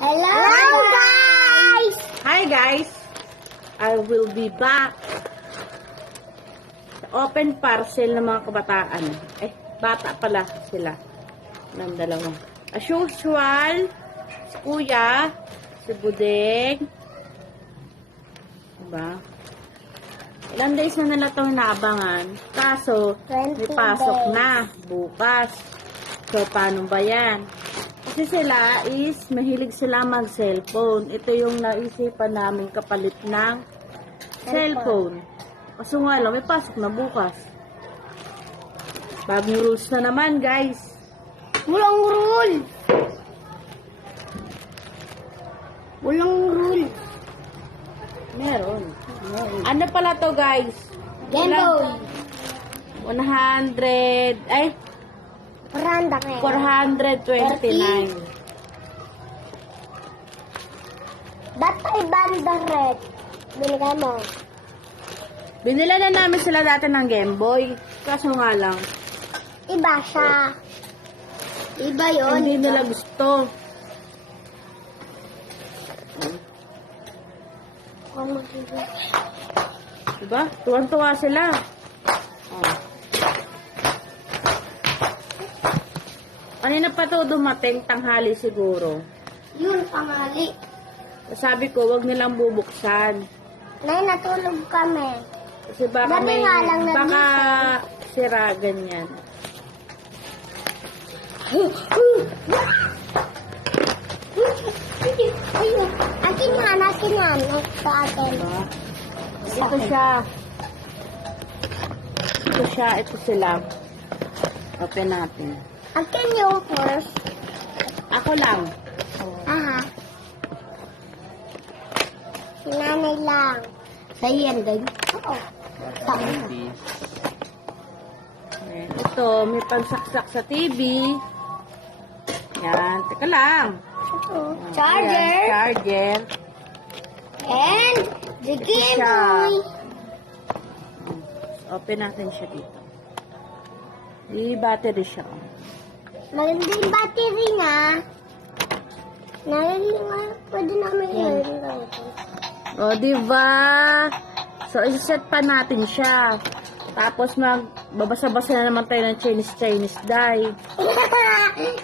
Hello guys! Hi guys! I will be back sa open parcel ng mga kabataan. Bata pala sila ng dalawa. As usual, si Kuya, si Budeng. Diba? Ilang days na nila itong naabangan. Kaso, may 20 pasok days. na bukas. So, paano ba yan? Kasi sila is, mahilig sila mag-cellphone. Ito yung naisipan namin kapalit ng cellphone. Kaso nga lang, may pasok na bukas. Bagong rules na naman, guys. Walang rule! Walang rule. Meron. Ano pala to, guys? Game Boy. 100, ay, Randa kayo. 429. Datay banda red. Binigay mo. Binila na namin sila dati ng Game Boy. Kaso nga lang, Iba siya. Iba yun. hindi nila gusto. Diba? Tuwan-tuwa sila. Oh. Kanina pa to dumating, tanghali siguro. Yun, pangali. Sabi ko, wag nilang bubuksan. Nay, natulog kami. Kasi baka Gabi may, nga lang na baka sira ganyan. Ayun. Akin yan, akin yan. Sa akin. Diba? Ito siya. Ito siya, ito sila. Open natin. Akin yung first. Ako lang. Aha. Si nanay lang. Sa'yo yan, din? Oo. Sa'yo. Ayan. Ito, may pansaksak sa TV. Yan, teka lang. Ito. Ayan, Charger. charger. And the Game siya. Boy. Open natin siya dito. May battery siya. Maganda yung battery niya. Pwede namin yun. O, diba? So, isa-set pa natin siya. Tapos, magbabasa-basa na naman tayo ng Chinese dye.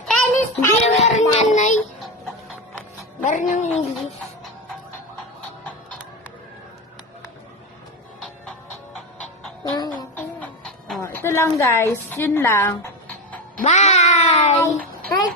Chinese tayo. Meron yan, Nay. Meron yung English. O, ito lang guys. Yun lang. Bye! Bye!